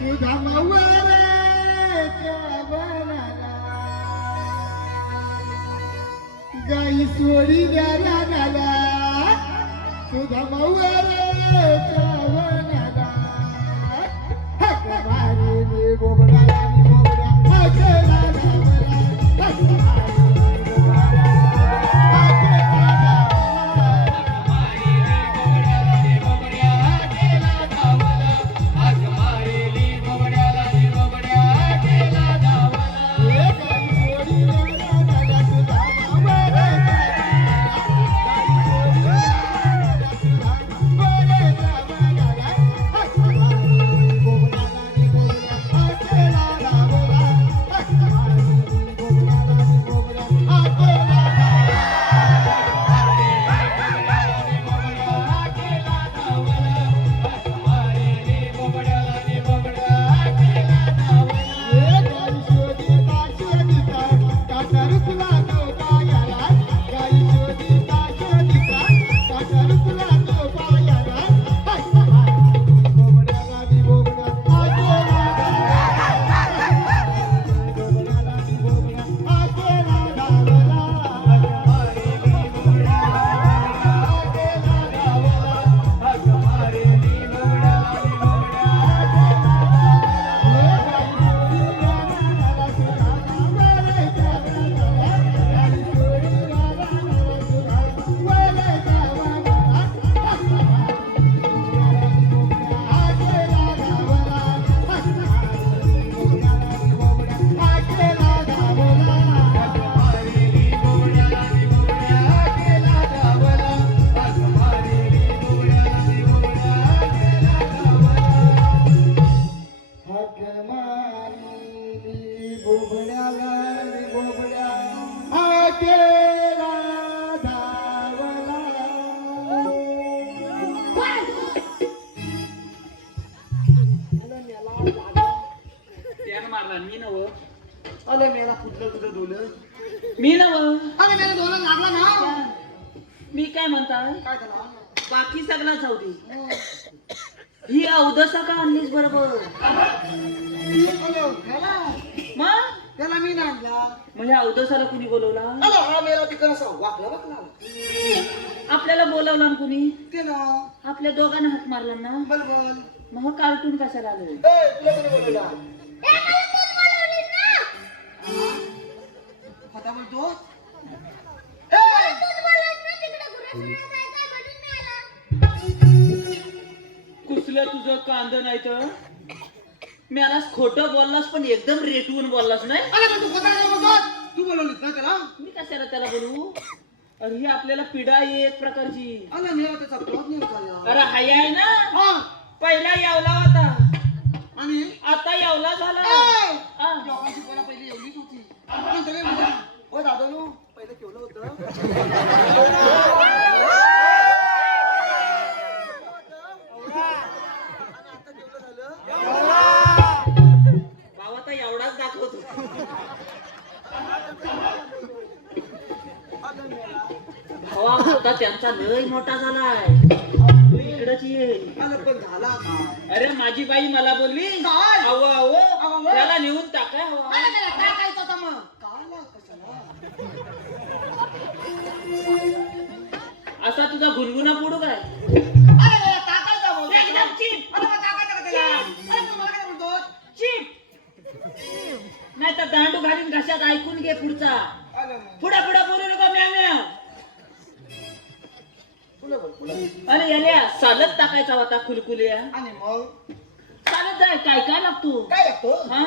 तुझा मवराच्या बनाला गाई सोडी द्या रानाला तुझा मवराच्या बनाला हक मारी बोबडाला हक मी नव अरे मेला फुटलं तुझं डोलं मी नव अरे मेला डोलं लागला ना मी काय म्हणताय काय झालं बाकी सगळा जाऊ दे ही अवदसा का आणलीस बरोबर मग त्याला मी नाही आणला म्हणजे अवदसाला कुणी बोलवला अरे हा मेला तिकडं असं वाकला वाकला आपल्याला बोलवला ना कुणी ते ना आपल्या दोघांना हात मारला ना बल बल मग कार्टून कशाला आलं तुला कोणी बोलवला आता बोलतो कुसलं तुझं कांद नाही तर मी आलास खोटं बोललास पण एकदम रेटवून बोललास नाही अरे तू खोटा काय बोलतो तू बोलवलीस ना त्याला मी कशाला त्याला बोलू अरे ही आपल्याला पिढा आहे एक प्रकारची अरे मेला त्याचा क्लॉथ नाही उचलला अरे हाय आहे ना हा पहिला यावला होता आणि आता यावला झाला हा. लोकांची पोरा पहिली एवढीच होती नंतर काय म्हणतो ओ दादानू पहिलं केवढं होतं आता केवढं झालं भावा तर एवढाच दाखवतो भावा आता त्यांचा लय मोठा झालाय तू इकडच ये आलं पण झाला आता अरे माझी बाई मला बोलली काय? अहो अहो अहो. त्याला नेऊन टाका हवा. अरे त्याला टाकायचं होतं मग काला कशाला असा तुझा गुणगुणा पुढू काय अरे त्याला टाकायचं बोलतो एकदम चीप अरे मग टाकायचं का त्याला अरे तू मला काय बोलतो चीप नाही तर दांडू घालीन घशात ऐकून घे पुढचा आलं मग. पुढे पुढे बोलू नको म्या म्या पुढे बोल पुढे अरे याल्या चालत टाकायचा होता खुलकुल्या आणि मग चालत जाय काय काय लागतो काय लागतो हा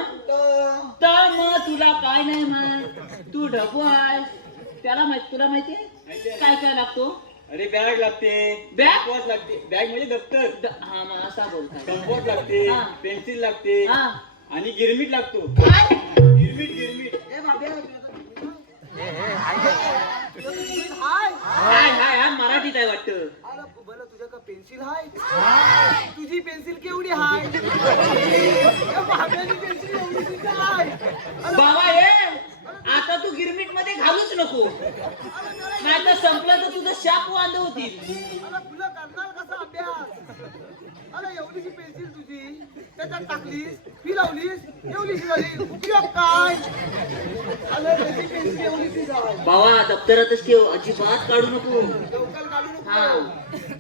तर मग तुला काय नाही माहित तू ढबू आहेस त्याला माहित तुला माहितीये काय काय लागतो अरे बॅग लागते बॅग? कंपास लागते बॅग म्हणजे दप्तर हा मग असा बोलताय कंपास लागते हा. पेन्सिल लागते हा आणि गिरमीट लागतो काय गिरमीट गिरमीट ए बाब्या हाय हाय हाय हा मराठीत आहे वाटतं अरे भलं तुझ्या का पेन्सिल हाय तुझी पेन्सिल केवढी हाय बाब्याची पेन्सिल एवढी तुझी हाय बाबा ये आता तू गिरमीट मध्ये घालूच नको नाही तर संपलं तर तुझं शाप वांद होतील अरे तुला करणार कसा अभ्यास अरे एवढी एवढीशी पेन्सिल तुझी त्याच्यात टाकलीस फी लावलीस एवढीशी झाली उपयोग काय अरे त्याची पेन्सिल एवढीशी झाली बाबा दप्तरातच ठेव अजिबात काढू नको लवकर काढू नको हा.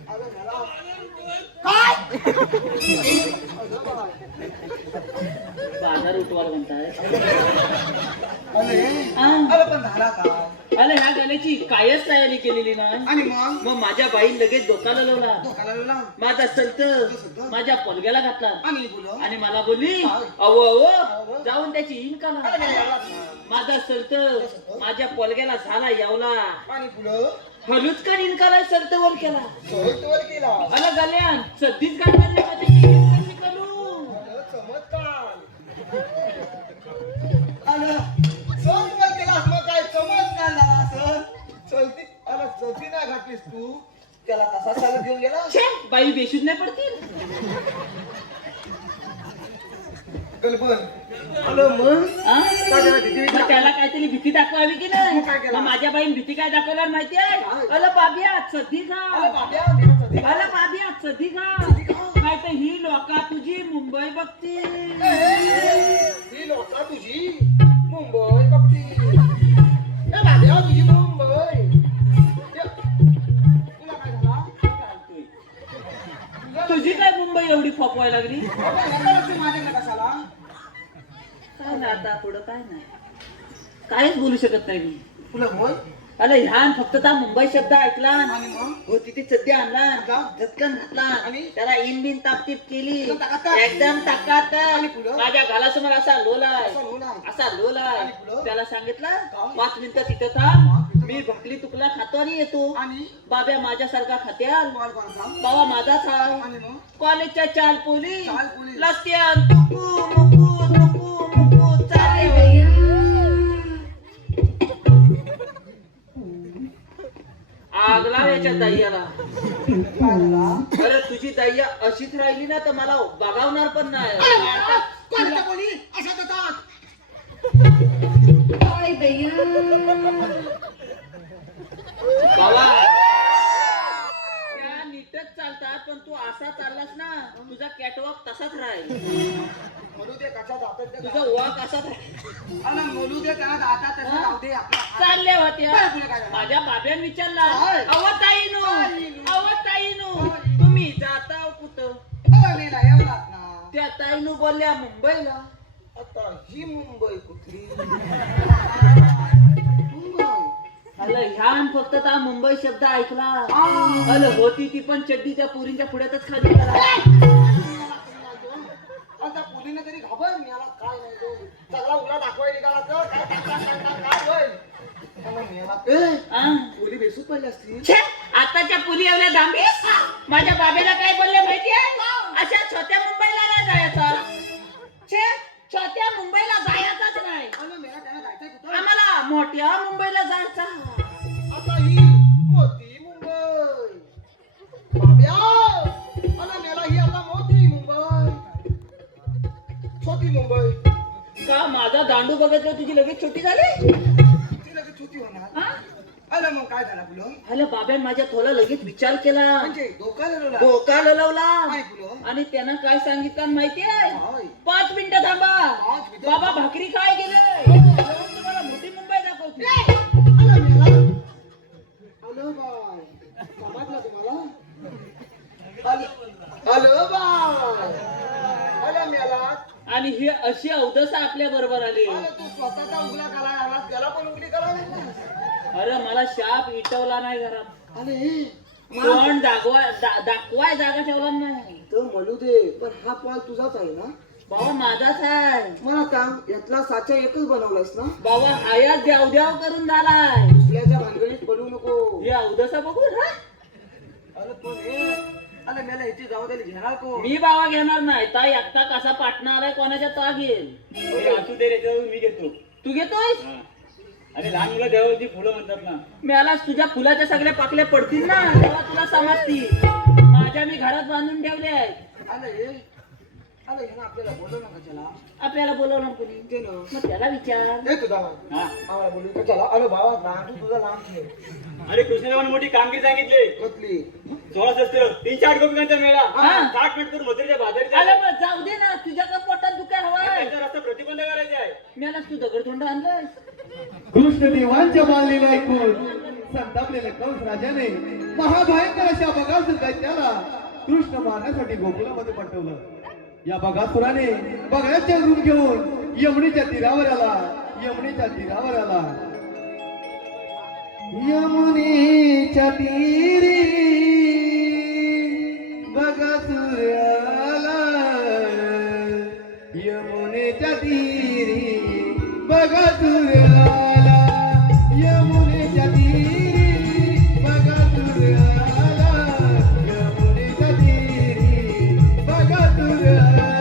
अरे मला काय अगं बाय. बाजार उठवाल म्हणताय अरे हा. अरे पण झाला काय अरे ह्या गाण्याची कायच तयारी केलेली ना आणि मग मग माझ्या बाईन लगेच डोकाला लावला धोका लावला माझा सलत माझ्या पोलग्याला घातला आणि बोल आणि मला बोलली अहो अहो जाऊन त्याची इन का माझा सलत माझ्या पोलग्याला झाला यावला आणि पुढं हलूच का इनकाला सलत वर केला सहजवर केला अला गल्यान सध्याच गाडवाने माझी कशी करू अरे चमत्कार अरे सहजवर केलास मग काय चमत्कार झाला सर चलती अरे चलती नाही घातलीस तू त्याला तसा चालत घेऊन गेला छे बाई बेशुद्ध नाही पडतील कल्पन अरे मग हा? काय झालं तिथे मग त्याला काहीतरी भीती दाखवावी की नाही मग काय केलं? मग माझ्या बाईन भीती काय दाखवणार माहिती आहे काय? अला बाबिया सध्या अरे घा बाब्या मेरा सती अला बाबिया सध्या घा नाही तर ही लोका तुझी मुंबई बघतील ही लोका तुझी मुंबई बघती ए बाब्या तुझी मुंबई तुला काय झाला तुझी काय मुंबई एवढी फोपवाय लागली माझ्याकडे कशाला काय ना आता पुढं काय नाही काहीच बोलू शकत नाही मी तुला होय अरे ह्यान फक्त त्या मुंबई शब्द ऐकला आणि मग हो तिथे सध्या आणला का? झटकन घातला आणि? त्याला इन बिन तापतीप केली एकदम ताकात? एकदम ताकात आणि पुढं? माझ्या घालासमोर असा लोलाय असा लोलाय? असा लोलाय आणि पुढं? त्याला सांगितलं का? 5 मिनिटं तिथं थांब मी भाकली तुकला खातो आणि येतो आणि बाब्या माझ्यासारखा खात्याल कॉल कोणाचा बाबा माझाच हा आणि मग कॉलेजच्या चाल पोली चाल पोली. लस्त्यान तुकू मुकू तुकू मुकू चाले आगला याच्या दैयाला काय झाला अरे तुझी दैया अशीच राहिली ना तर मला बघावणार पण नाही कोणता कोणी अशा देतात बाबा त्या नीटच चालतात पण तू असा चाललास ना तुझा कॅटवॉक तसाच राहील म्हणू दे कशा जातात ते तुझा वॉक असाच राहील अरे म्हणू दे त्यांना जातात तसं जाऊ दे आपला चालले होत्या बरं, तुला काय झालं? माझ्या बाब्यान विचारला काय? अवताईनो ताईनो. अवताईनो तुम्ही जाता कुठं अरे मेला एवढाच ना त्या ताईनो बोलल्या मुंबईला आता ही मुंबई कुठली मुंबई अरे ह्यान फक्त त्या मुंबई शब्द ऐकला अरे होती ती पण चड्डीच्या पुरींच्या पुढ्यातच खाली गेला आता पोलीने तरी घाबर मला काय नाही तो सगळा उला दाखवायला निघाला तर काय होईल आ? पोली बेसूत पडली असती छे, आताच्या पुली एवढ्या दांबीस माझ्या बाबेला काय बोलले माहितीये अशा छोट्या मुंबईला नाही जायचं छे छोट्या मुंबईला जायचंच नाही अरे मेला त्यांना जायचंय कुठं आम्हाला मोठ्या मुंबईला जायचं आता ही मोठी मुंबई बाब्या अरे मेला ही आता मोठी मुंबई छोटी मुंबई का माझा दांडू बघितलं तुझी लगेच छोटी झाली ती लगेच छोटी होणार हा? अरे मग काय झालं पुलं अरे बाब्यान माझ्या थोडा लगेच विचार केला म्हणजे डोका लढवला डोका ललवला काय पुलं आणि त्यानं काय सांगितलं माहितीये काय 5 मिनिटं थांबा 5 मिनिटं? बाबा भाकरी काय गेले तुम्हाला मोठी मुंबई दाखवते अरे मेला हॅलो बाय समजलं तुम्हाला हॅलो बाय अरे मेला आणि ही अशी अवदसा आपल्या बरोबर आली अरे तू स्वतःचा उगला करायला आला त्याला पण उगली करायला लागला अरे मला शाप इटवला नाही घरात अरे पण दाखवाय जागा ठेवला नाही तर म्हणू दे पण हा पॉल तुझाच आहे ना बाबा माझाच आहे मला सांग यातला साचा एकच बनवलायस ना बाबा हाया द्याव द्याव करून झालाय दुसऱ्याच्या भानगडीत पडू नको हे अवदसा बघू ना अरे पण हे अरे मला ह्याची जबाबदारी घेणार कोण मी बाबा घेणार नाही ताई एकटा कसा पाटणार आहे कोणाच्या ता घेईल असू दे रे त्याच्यावर मी घेतो तू घेतोय हा. अरे लहान मुलं देवाची फुलं म्हणतात ना मला तुझ्या फुलाच्या सगळ्या पाकल्या पडतील ना तेव्हा तुला समजतील माझ्या मी घरात बांधून ठेवले आहेत अरे अरे हे ना आपल्याला बोलव ना कशाला आपल्याला बोलवणार कोणी ते ना मग त्याला विचार हे तुझा हा. आम्हाला बोलू कशाला अरे बाबा लहान तू तुझा लहान ठेव अरे कृष्णदेवाने मोठी कामगिरी सांगितली कसली 16 शस्त्र 3-4 गोपिकांचा मेळा हा. 60 मिनिट करून मथुरेच्या बाजारी आलं मग जाऊ दे ना तुझ्या का पोटात दुखाय हवाय त्यांचा रस्ता प्रतिबंध करायचा आहे मलाच तू दगडधोंड आणलाय कृष्णदेवांच्या बालीला ऐकून संतापलेल्या कंस राजाने महाभयंकर अशा बगासूर दैत्याला कृष्ण मारण्यासाठी गोकुलामध्ये पाठवलं. या बगासुराने बगड्याचे रूप घेऊन यमुनेच्या तीरावर आला. यमुनेच्या तीरावर आला. यमुनेच्या तीरी बगासुर आला. यमुनेच्या तीरी बगासुर आला. यमुनेच्या तीरी बगासुर आला. यमुनेच्या तीरी बगासुर आला.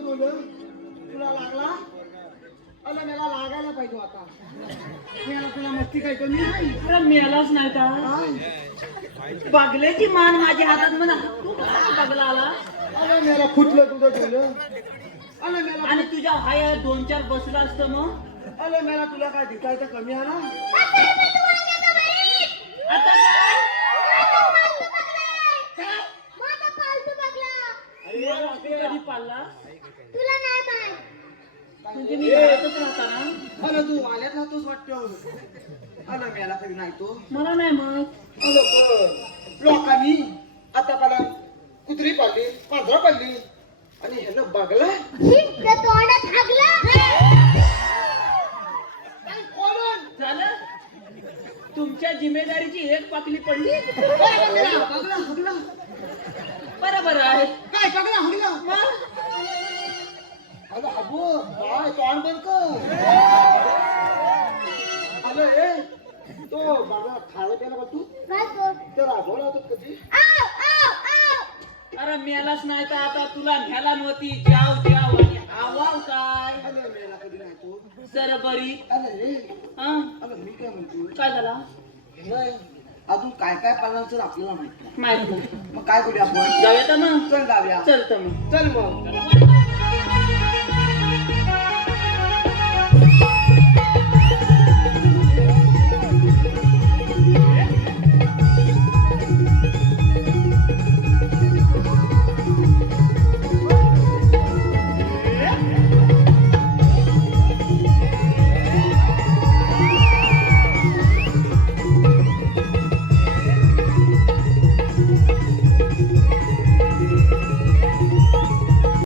तुला लागला अला मला लागायला पाहिजे आता मी आता तुला मस्ती काय कमी नाही अरे मेलाच नाही का बागल्याची मान माझ्या हातात म्हणा तू कसा बगला आला अरे मेला फुटलं तुझं ठेवलं अरे मेला आणि तुझ्या हाय 2-4 बसला असतं मग अरे मेला तुला काय दिसायचं कमी आहे ना आता काय? तू कधी पाळला म्हणजे मी घरातच राहता ना अरे तू वाल्यात राहतोस वाटतं अरे मेला कधी नाही तो मला नाही मग अरे पण लोकांनी आता मला कुत्री पाळली पांढरा पाळली आणि ह्यानं बघला झालं तुमच्या जिम्मेदारीची एक पाकली पडली बघला बघला बरोबर आहे काय बघला हगला मग अरे अबो काय तोंड बंद कर अरे ए तो बाबा खायला प्यायला का तू तर राबवला होता कधी अरे मेलाच नाही तर आता तुला न्याला नव्हती जाव जाव आणि आवाव काय अरे मेला कधी नाही तो जरा बरी अरे हा अरे मी काय म्हणतो काय झाला नाही अजून काय काय पालनाचं आपल्याला माहिती माहित नाही मग काय करूया आपण जाऊया तर मग चल जाऊया चल तर मग चल मग